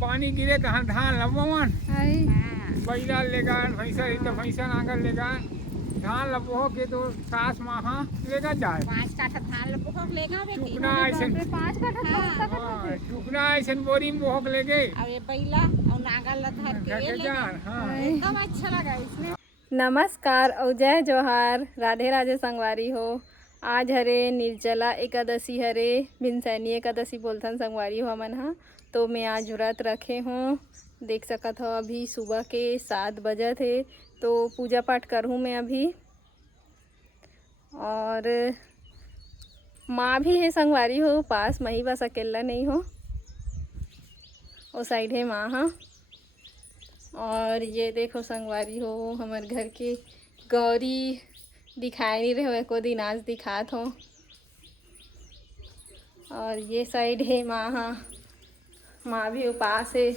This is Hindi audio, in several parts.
पानी गिरे कहाँ धान लबोवन आई बैला लेगान भैंसा रही तो भैंसा नांगर लेगान धान लबो के तो सास माहा लेगा जाए 5 काठा धान लबो लेगा बेटी टुकना ऐसे 5 कट्ठा हाँ, टुकना ऐसे बोरी में मोहक लेगे अब ये बैला और नांगल ला धर के ये लेगा हाँ एकदम अच्छा लगा इसमें। नमस्कार और जय जोहार, राधे राधे संगवारी हो। आज हरे निर्जला एकादशी हरे, भिनसैनी एकादशी बोलथन संगवारी हो हमन हा। तो मैं आज व्रत रखे हूँ, देख सकत हो अभी सुबह के 7 बजे थे। तो पूजा पाठ करूँ मैं अभी, और माँ भी है संगवारी हो पास, मैं ही बस अकेला नहीं हो। वो साइड है माँ हाँ। और ये देखो संगवारी हो हमारे घर के गौरी दिखाई नहीं रहे को दिन आज दिखात हो। और ये साइड है माँ हाँ, माँ भी उपास है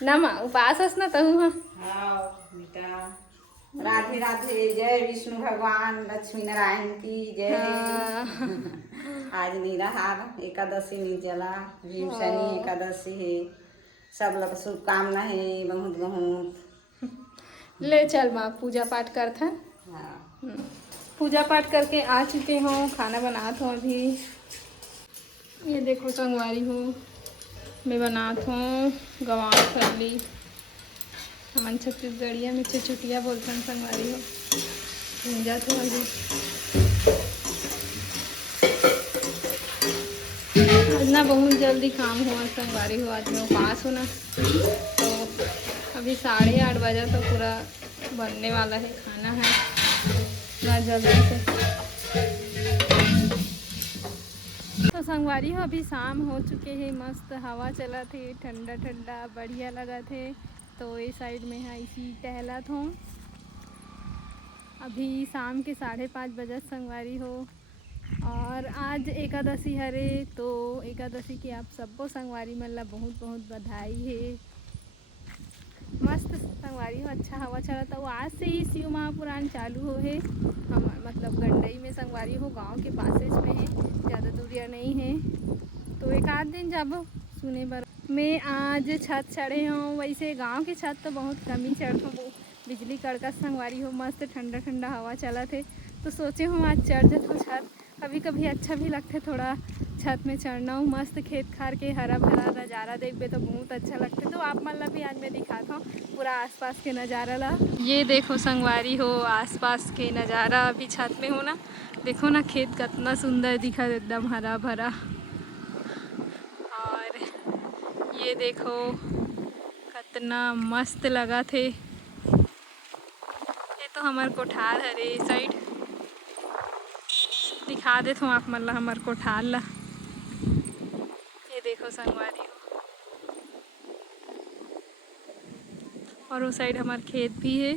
ना, माँ उपास हस ना तहु हाँ। हाँ बेटा, राधे राधे, जय विष्णु भगवान लक्ष्मी नारायण की जय। आज निराहार एकादशी निर्जला भीमसैनी एकादशी है, सब लोग शुभकामना है बहुत बहुत। ले चल माँ पूजा पाठ करथन। हाँ पूजा पाठ करके आ चुके हों, खाना बनात हूँ अभी। ये देखो संगवारी हो मैं बनात हूँ गवार फली, हमन छत्तीसगढ़िया में चुटिया बोलते संगवारी हो। भूंजा तो अभी आज ना बहुत जल्दी काम हुआ संगवारी हो, आज मैं उपास हूँ ना। तो अभी 8:30 बजे तो पूरा बनने वाला है, खाना है ना जल्दी से। तो संगवारी हो अभी शाम हो चुके हैं, मस्त हवा चला थे, ठंडा ठंडा बढ़िया लगा थे। तो ये साइड में है इसी टहलत हूँ। अभी शाम के 5:30 बजे संगवारी हो, और आज एकादशी हरे। तो एकादशी की आप सबको संगवारी मन ला बहुत बहुत बधाई है। मस्त संगवारी हो, अच्छा हवा चला था। वो आज से ही शिव महापुराण चालू हो है, हम मतलब गंडई में संगवारी हो, गांव के पासेज में है, ज़्यादा दूरिया नहीं है। तो एक आध दिन जब सुने बर मैं आज छत चढ़े हूँ। वैसे गांव की छत तो बहुत कम ही चढ़ता हूँ, बिजली कड़का संगवारी हो, मस्त ठंडा ठंडा हवा चला थे। तो सोचे हूँ आज चढ़ जाता छत, कभी कभी अच्छा भी लगता थोड़ा छत में चढ़ना हूँ। मस्त खेत खार के हरा भरा नज़ारा देखबे तो बहुत अच्छा लगता। तो आप मन ला भी आज मैं दिखाता हूँ पूरा आसपास के नज़ारा ला। ये देखो संगवारी हो आसपास के नज़ारा, अभी छत में हो ना, देखो ना खेत कितना सुंदर दिखा, एकदम हरा भरा। और ये देखो कितना मस्त लगा थे। ये तो हमार कोठार है रे साइड, दिखा देता हूँ आप मतलब हमार कोठार ला। ये देखो संगवारी हो, और वो साइड हमार खेत भी है।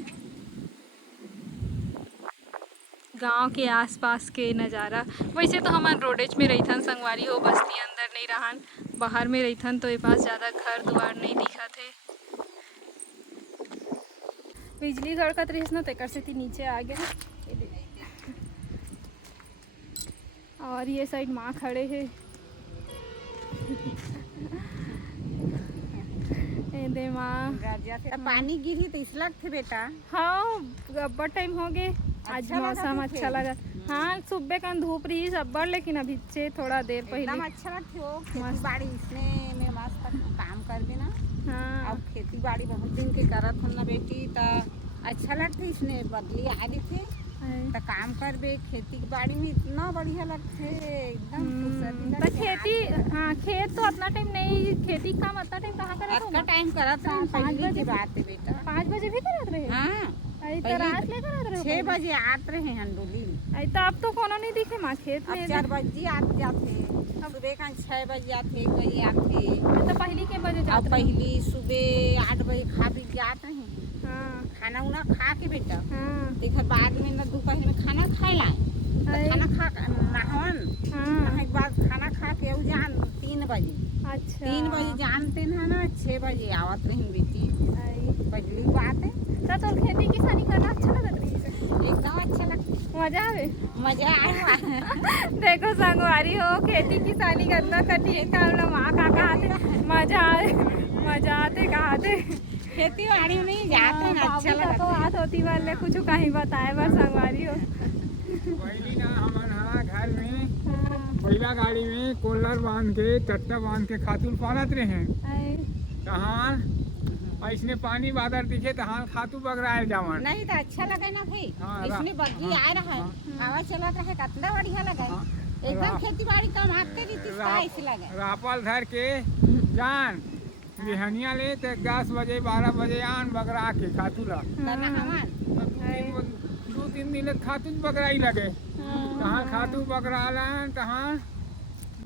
गांव के आसपास के नज़ारा। वैसे तो हमार रोडेज में रहीथन संगवारी हो, बस्ती अंदर नहीं रहन, बाहर में रहीथन। तो ये पास ज़्यादा घर द्वार नहीं दिखा थे। बिजली कड़कत रहीस ना, तेकर से नीचे आ गया। और ये साइड माँ खड़े हैं। दे माँ पानी गिरी तो इस लग थे बेटा। हाँ गब्बर टाइम हो गए, आज मौसम अच्छा लगा। हाँ सुबह का धूप रही सब्बर, लेकिन अभी से थोड़ा देर पहले एकदम अच्छा लगती हो। खेती बाड़ी इसने में मस्त काम कर देना। हाँ अब खेती बाड़ी बहुत दिन के करत हम ना बेटी, तो अच्छा लगते इसने बदली आ रही थे तो काम कर बे। खेती बाड़ी में इतना बढ़िया लगते एकदम। तो खेती हाँ खेत तो अपना टाइम नहीं, खेती काम अपना टाइम कहाँ करत हो? टाइम करत रहे 5 बजे बात है बेटा। 5 बजे भी करत रहे? हाँ तो रात ले करत रहे 6 बजे आते रहे हंडोली। तो अब तो कोनो नहीं दिखे माँ खेत में। 4 बजे आते जाते, सुबह का 6 बजे आते, 1 बजे आते। तो पहली के बजे जाते? पहली सुबह 8 बजे खा पी के आते हैं। हाँ खाना उना खा के बेटा। हाँ देखो बाद में ना दोपहर में खाना खाए लाए, तो खाना खा नहावन, नहाए के बाद खाना खा के जान 3 बजे। अच्छा 3 बजे जानते हैं ना, 6 बजे आवत रही बेटी। पहली बात है तो खेती किसानी करना अच्छा लगता है? एकदम अच्छा लगता, मजा आवे, मजा आए। देखो संगवारी हो खेती किसानी करना कठिन काम ला माँ काका आते मजा आते कहा थे खेती बाड़ी में नहीं जाते ना, अच्छा बाबू लगता तो है। बात होती वाले कुछ कहीं बताए बस संगवारी हो। पहली ना हमारा घर में पहला गाड़ी में कोलर बांध के टट्टा बांध के खातून पालत रहे तहान ऐसने पानी बादर दिखे तहान खातू बगराए जावन नहीं तो अच्छा लगे ना भाई, हाँ, इसमें बग्गी आ रहा है, हवा चलत रहे, कितना बढ़िया लगे, एकदम खेती बाड़ी काम आते रीति ऐसे लगे। रापल धर के जान बिहनिया ले तो 10 बजे 12 बजे आन बगरा के खातू ला दो तीन दिन खातू बगराई लगे तहाँ खातू बगरा तहाँ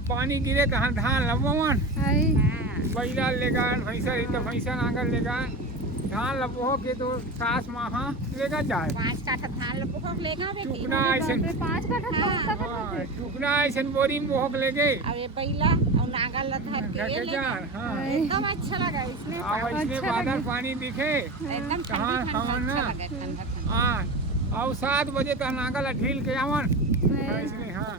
पानी गिरे तहाँ धान लबोवन बैला लेगान भैंसा तो भैंसा नांगर लेगान धान लबोह के तो सास माहा लेगा जाए 5 काठा धान लबोह लेगा बेटी, टुकना ऐसे 5 कट्ठा टुकना ऐसे बोरी में बोहक ले गए अब ये बैला और नांगर लधर के ये लेगा, एकदम अच्छा लगा इसमें। अब इसमें बादल पानी दिखे एकदम कहाँ ठंडी ना लगे, ठंडा हाँ और 7 बजे तक नांगल ढील के आवन इसमें हाँ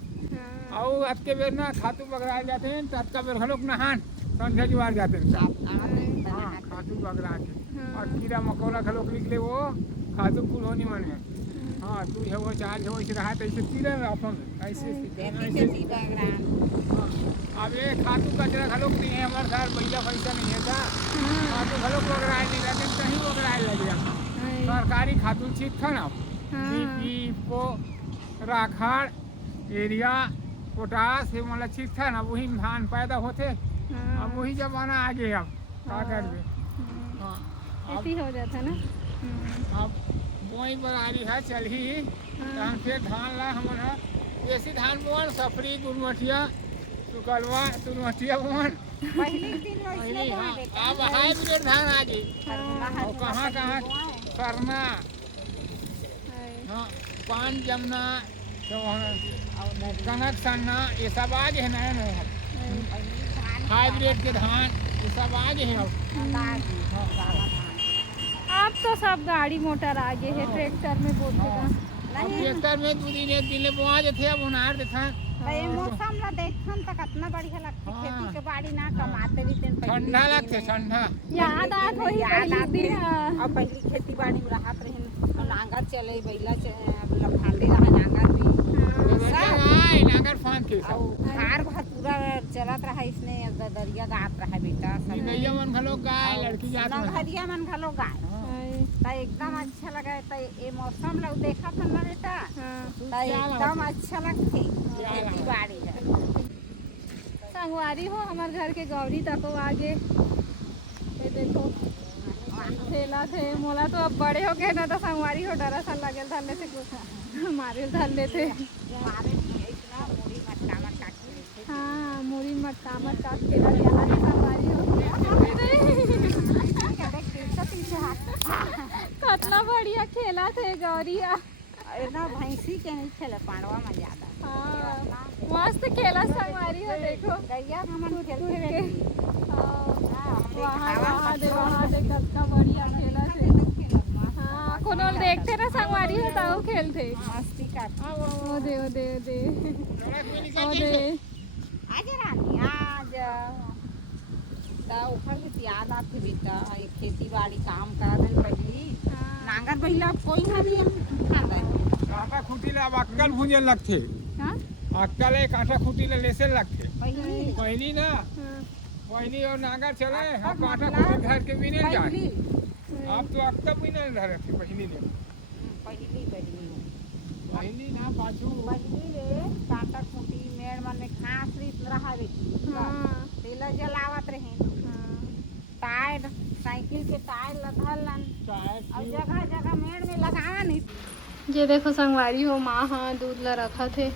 और अब के बेर ना खातू बगराए जाते हैं तो अब का बेर हलोक नहान संध्या जुआर जाते हैं हाँ खातू बगरा के और कीड़ा मकोड़ा खलोक निकले वो खातू कुल होनी मन है हाँ तू है वो चार्ज हो ऐसे रहा तो ऐसे तीरे अपन ऐसे अब ये खातू कचरा खलोक नहीं है हमारे घर बैला पैसा नहीं है था खातू खलोक बगराए नहीं रहते कहीं बगराए लगे सरकारी खातू चीज था ना डीपी को राखाड़ एरिया पोटास ये मतलब चीज था ना वही धान पैदा होते अब वही जमाना आ गया अब क्या कर दे ऐसी हो जाता ना। अब बोई बरारी है चल ही हम फिर धान ला हमारा देसी धान बोन सफरी गुरमठिया सुकलवा सुरमठिया बोन पहले दिन वैसे अब हाइब्रिड धान आ गई और कहाँ कहाँ करना हाँ पान जमना तो कनक सन्ना ये सब आज है नया नया हाइब्रिड के धान ये सब आज है अब तो सब गाड़ी मोटर आगे है, ट्रैक्टर में बोलते ट्रैक्टर में 2 दिन 1 दिन ले बोआ जाते अब उनार देता ये मौसम ला देखन तक कितना बढ़िया लगती, खेती के बाड़ी ना कमाते भी दिन ठंडा लगते ठंडा याद आत होई पहली दिन अब पहली खेती बाड़ी में राहत रही, नांगर चले बैला लफांडे रहा नांगर भी नागर फान के हार बहुत पूरा चलत रहा, इसने दरिया गात रहा बेटा नैया मन घलो गाय लड़की जात नगरिया मन घलो गाय तो एकदम अच्छा लगा। तो ये मौसम लोग देखा था ना बेटा तो एकदम अच्छा लगती खेती बाड़ी है। संगवारी हो हमारे घर के गौरी तक आगे ये देखो खेला थे मोला तो अब बड़े हो गए ना तो संगवारी हो डरा सा लगे धरने से मारे धरने थे हाँ मुड़ी मटका मटका खेला यहाँ भी संगवारी हो कितना बढ़िया खेला थे गौरिया ना भैंसी के नहीं खेले पांडवा में ज्यादा हाँ मस्त खेला संगवारी हो देखो गैया हमन खेलते रहे वहाँ दे कितना बढ़िया खेला थे हाँ कोनो देखते ना संगवारी हो तो खेलते मस्ती कर ओ दे आज रानी आज तो ऊपर से याद आती बेटा ये खेती बाड़ी काम करा दिन पहली नांगर पहिला कोई नहीं खाता कांटा खूटी ले अब अक्कल भूंजे लगते हाँ अक्कल एक कांटा खूटी ले लेसे लगते पहली ना पहली और नांगर चले हम कांटा खूटी धर के भी नहीं जाए अब तो अक्कल भी नहीं धरे थे पहली ले पहली ना पाछू पहली ले कांटा खूटी मेड़ मन में घास रीत रहा बेटी तेला जलावत रहे टायर साइकिल के टायर लधलन और जगह जगह मेड़ में लगावा नहीं। ये देखो संगवारी हो माँ हाँ दूध ला रखा थे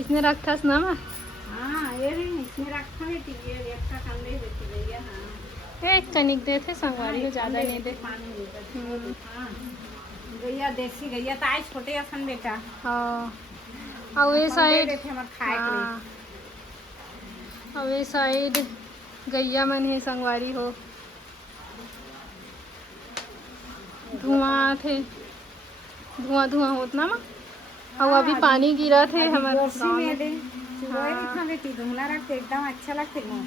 इसने रखा ना माँ हाँ ये नहीं इसमें रखा बेटी ये एक का कंडे देती भैया हाँ एक कनिक दे थे संगवारी को ज्यादा नहीं दे हाँ गैया देसी गैया तो आज छोटे असन बेटा हाँ और ये साइड खाए और ये साइड गैया मन है संगवारी हो धुआं थे धुआं होत ना माँ और अभी पानी गिरा थे हमारे गाँव में चुड़ोए हाँ। दिखा बेटी धुंधला रखते एकदम अच्छा लगते हो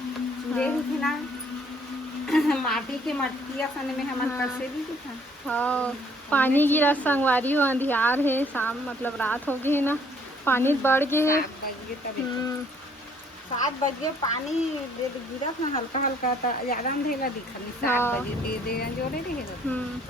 चूड़े दिखे ना माटी के मटकिया सने में हमन हाँ। कैसे भी दिखा हाँ पानी गिरा संगवारी हो अंधियार है शाम मतलब रात हो गई है ना पानी बढ़ गए है 7 बज गए तब हम्म 7 बजे पानी गिरत ना हल्का हल्का तो ज्यादा अंधेरा दिखल 7 हाँ। बजे दे जोड़े रहे हम्म